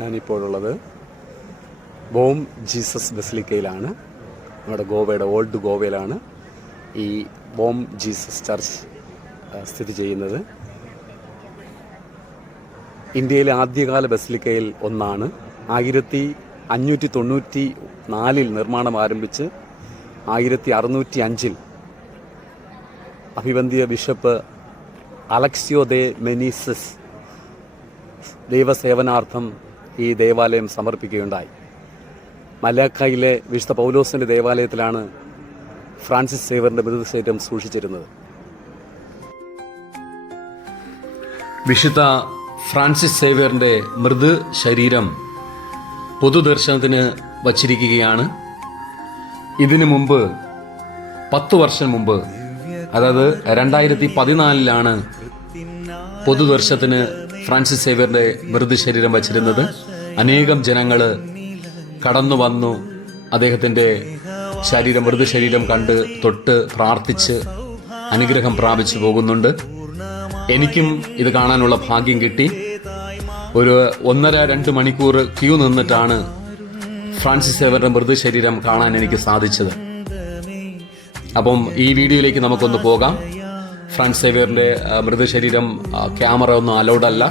ഞാനിപ്പോഴുള്ളത് ബോം Jesus ബസിലിക്കയിലാണ്. നമ്മുടെ ഗോവയുടെ old ഗോവയിലാണ് ഈ ബോം ജീസസ് ചർച്ച് സ്ഥിതി ചെയ്യുന്നത്. ഇന്ത്യയിലെ ആദ്യകാല ബസിലിക്കയിൽ ഒന്നാണ്. 1594 നിർമ്മാണം ആരംഭിച്ച് 1605 അഭിവന്ധ്യ ബിഷപ്പ് അലക്സിയോ ദെ മെനീസസ് ദൈവസേവനാർത്ഥം ഈ ദേവാലയം സമർപ്പിക്കുകയുണ്ടായി. മലാക്കയിലെ വിശുദ്ധ പൗലോസിൻ്റെ ദേവാലയത്തിലാണ് ഫ്രാൻസിസ് സേവ്യറിൻ്റെ മൃതശരീരം സൂക്ഷിച്ചിരുന്നത്. വിശുദ്ധ ഫ്രാൻസിസ് സേവ്യറിൻ്റെ മൃതശരീരം പൊതുദർശനത്തിന് വച്ചിരിക്കുകയാണ്. ഇതിനു മുമ്പ് 10 വർഷം മുമ്പ്, അതായത് 2014 പൊതുദർശനത്തിന് ഫ്രാൻസിസ് സേവ്യറിന്റെ മൃതശരീരം വച്ചിരുന്നത്. അനേകം ജനങ്ങൾ കടന്നു വന്നു അദ്ദേഹത്തിന്റെ മൃതശരീരം കണ്ട് തൊട്ട് പ്രാർത്ഥിച്ച് അനുഗ്രഹം പ്രാപിച്ചു പോകുന്നുണ്ട്. എനിക്കും ഇത് കാണാനുള്ള ഭാഗ്യം കിട്ടി. ഒരു 1.5-2 മണിക്കൂർ ക്യൂ നിന്നിട്ടാണ് ഫ്രാൻസിസ് സേവ്യറിന്റെ മൃതശരീരം കാണാൻ എനിക്ക് സാധിച്ചത്. അപ്പം ഈ വീഡിയോയിലേക്ക് നമുക്കൊന്ന് പോകാം. ഫ്രാൻസിസ് സേവ്യറിന്റെ മൃതശരീരം ക്യാമറ ഒന്നും അലൗഡ് അല്ല,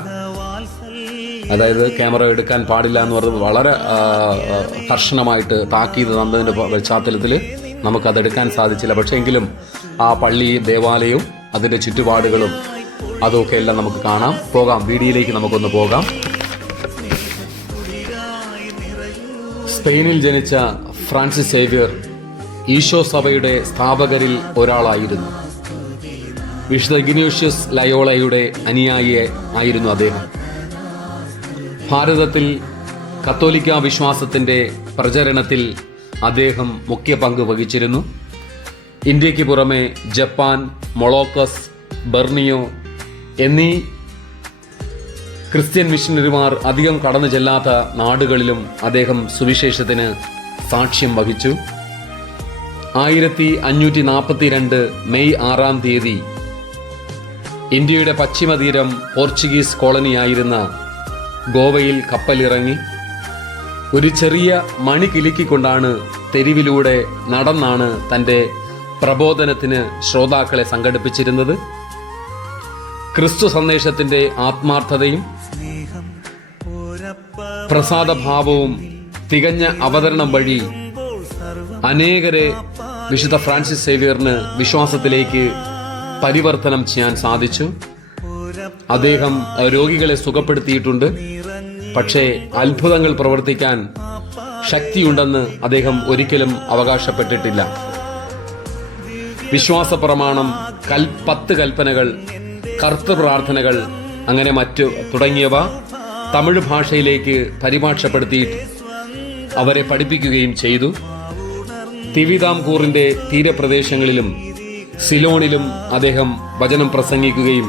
അതായത് ക്യാമറ എടുക്കാൻ പാടില്ല എന്ന് പറഞ്ഞത് വളരെ കർശനമായിട്ട് താക്കീത് തന്നതിന്റെ പശ്ചാത്തലത്തിൽ നമുക്കതെടുക്കാൻ സാധിച്ചില്ല. പക്ഷേ എങ്കിലും ആ പള്ളിയും ദേവാലയവും അതിന്റെ ചുറ്റുപാടുകളും അതൊക്കെ എല്ലാം നമുക്ക് കാണാം. പോകാം, വീഡിയോയിലേക്ക് നമുക്കൊന്ന് പോകാം. സ്പെയിനിൽ ജനിച്ച ഫ്രാൻസിസ് സേവ്യർ ഈശോ സഭയുടെ സ്ഥാപകരിൽ ഒരാളായിരുന്നു. വിശുദ്ധ ഇഗ്നേഷ്യസ് ലയോളയുടെ അനുയായി ആയിരുന്നു അദ്ദേഹം. ഭാരതത്തിൽ കത്തോലിക്ക വിശ്വാസത്തിന്റെ പ്രചരണത്തിൽ അദ്ദേഹം മുഖ്യ പങ്ക് വഹിച്ചിരുന്നു. ഇന്ത്യക്ക് പുറമെ ജപ്പാൻ, മൊളോക്കസ്, ബർണിയോ എന്നീ ക്രിസ്ത്യൻ മിഷണറിമാർ അധികം കടന്നു ചെല്ലാത്ത നാടുകളിലും അദ്ദേഹം സുവിശേഷത്തിന് സാക്ഷ്യം വഹിച്ചു. 1542 മെയ് 6 ഇന്ത്യയുടെ പശ്ചിമതീരം പോർച്ചുഗീസ് കോളനിയായിരുന്ന ഗോവയിൽ കപ്പലിറങ്ങി ഒരു ചെറിയ മണി കിലുക്കിക്കൊണ്ടാണ് തെരുവിലൂടെ നടന്നാണ് തൻ്റെ പ്രബോധനത്തിന് ശ്രോതാക്കളെ സംഘടിപ്പിച്ചിരുന്നത്. ക്രിസ്തു സന്ദേശത്തിന്റെ ആത്മാർത്ഥതയും പ്രസാദഭാവവും തികഞ്ഞ അവതരണം വഴി അനേകരെ വിശുദ്ധ ഫ്രാൻസിസ് സേവ്യറിന് വിശ്വാസത്തിലേക്ക് പരിവർത്തനം ചെയ്യാൻ സാധിച്ചു. അദ്ദേഹം രോഗികളെ സുഖപ്പെടുത്തിയിട്ടുണ്ട്. പക്ഷേ അത്ഭുതങ്ങൾ പ്രവർത്തിക്കാൻ ശക്തിയുണ്ടെന്ന് അദ്ദേഹം ഒരിക്കലും അവകാശപ്പെട്ടിട്ടില്ല. വിശ്വാസ പ്രമാണം, 10 കൽപ്പനകൾ, കർത്തൃപ്രാർത്ഥനകൾ, അങ്ങനെ തുടങ്ങിയവ തമിഴ് ഭാഷയിലേക്ക് പരിഭാഷപ്പെടുത്തി അവരെ പഠിപ്പിക്കുകയും ചെയ്തു. തിരുവിതാംകൂറിന്റെ തീരപ്രദേശങ്ങളിലും സിലോണിലും അദ്ദേഹം വചനം പ്രസംഗിക്കുകയും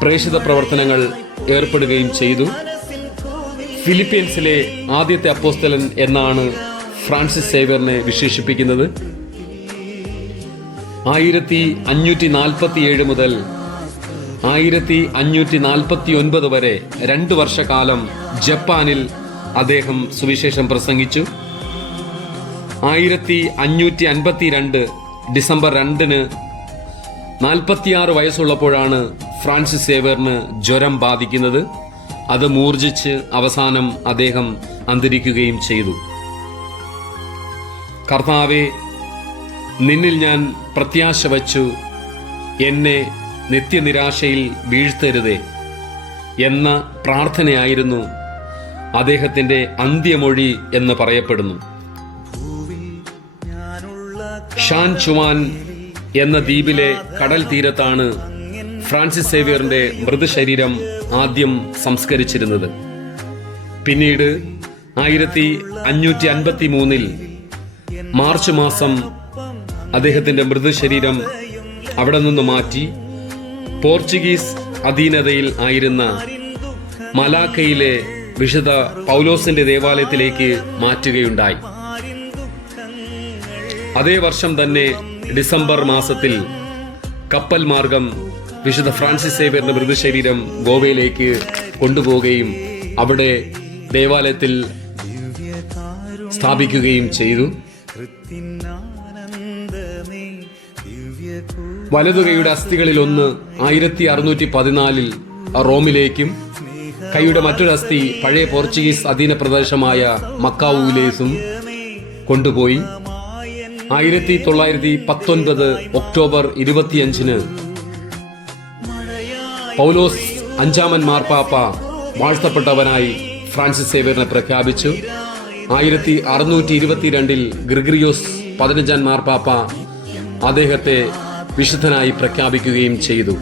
പ്രേക്ഷിത പ്രവർത്തനങ്ങൾ ഏർപ്പെടുകയും ചെയ്തു. ഫിലിപ്പീൻസിലെ ആദ്യത്തെ അപ്പോസ്തലൻ എന്നാണ് ഫ്രാൻസിസ് സേവ്യറിനെ വിശേഷിപ്പിക്കുന്നത്. 1547 മുതൽ 1549 വരെ 2 വർഷക്കാലം ജപ്പാനിൽ അദ്ദേഹം സുവിശേഷം പ്രസംഗിച്ചു. 1552 ഡിസംബർ 2 46 വയസ്സുള്ളപ്പോഴാണ് ഫ്രാൻസിസ് സേവ്യറിന് ജ്വരം ബാധിക്കുന്നത്. അത് മൂർജിച്ച് അവസാനം അദ്ദേഹം അന്തരിക്കുകയും ചെയ്തു. കർത്താവേ, നിന്നിൽ ഞാൻ പ്രത്യാശ വച്ചു, എന്നെ നിത്യനിരാശയിൽ വീഴ്ത്തരുതേ എന്ന പ്രാർത്ഥനയായിരുന്നു അദ്ദേഹത്തിന്റെ അന്ത്യമൊഴി എന്ന് പറയപ്പെടുന്നു. ഷാൻ ചുവാൻ എന്ന ദ്വീപിലെ കടൽ തീരത്താണ് ഫ്രാൻസിസ് സേവ്യറിന്റെ മൃതശരീരം ആദ്യം സംസ്കരിച്ചിരുന്നത്. പിന്നീട് 1553 മാർച്ച് മാസം അദ്ദേഹത്തിന്റെ മൃതശരീരം അവിടെ നിന്ന് മാറ്റി പോർച്ചുഗീസ് അധീനതയിൽ ആയിരുന്ന മലാക്കയിലെ വിശുദ്ധ പൗലോസിന്റെ ദേവാലയത്തിലേക്ക് മാറ്റുകയുണ്ടായി. അതേ വർഷം തന്നെ ഡിസംബർ മാസത്തിൽ കപ്പൽ മാർഗം വിശുദ്ധ ഫ്രാൻസിസ് സേവ്യറിന്റെ മൃതശരീരം ഗോവയിലേക്ക് കൊണ്ടുപോവുകയും അവിടെ ദേവാലയത്തിൽ സ്ഥാപിക്കുകയും ചെയ്തു. വലതുകൈയുടെ അസ്ഥികളിൽ ഒന്ന് 1614 റോമിലേക്കും കൈയുടെ മറ്റൊരു അസ്ഥി പഴയ പോർച്ചുഗീസ് അധീന പ്രദേശമായ മക്കാവുവിലേക്കും കൊണ്ടുപോയി. 1919 ഒക്ടോബർ 25 പൗലോസ് അഞ്ചാമൻ മാർപ്പാപ്പ വാഴ്ത്തപ്പെട്ടവനായി ഫ്രാൻസിസ് സേവ്യറിനെ പ്രഖ്യാപിച്ചു. 1622 ഗ്രിഗറിയോസ് 15 മാർപ്പാപ്പ അദ്ദേഹത്തെ വിശുദ്ധനായി പ്രഖ്യാപിക്കുകയും ചെയ്തു.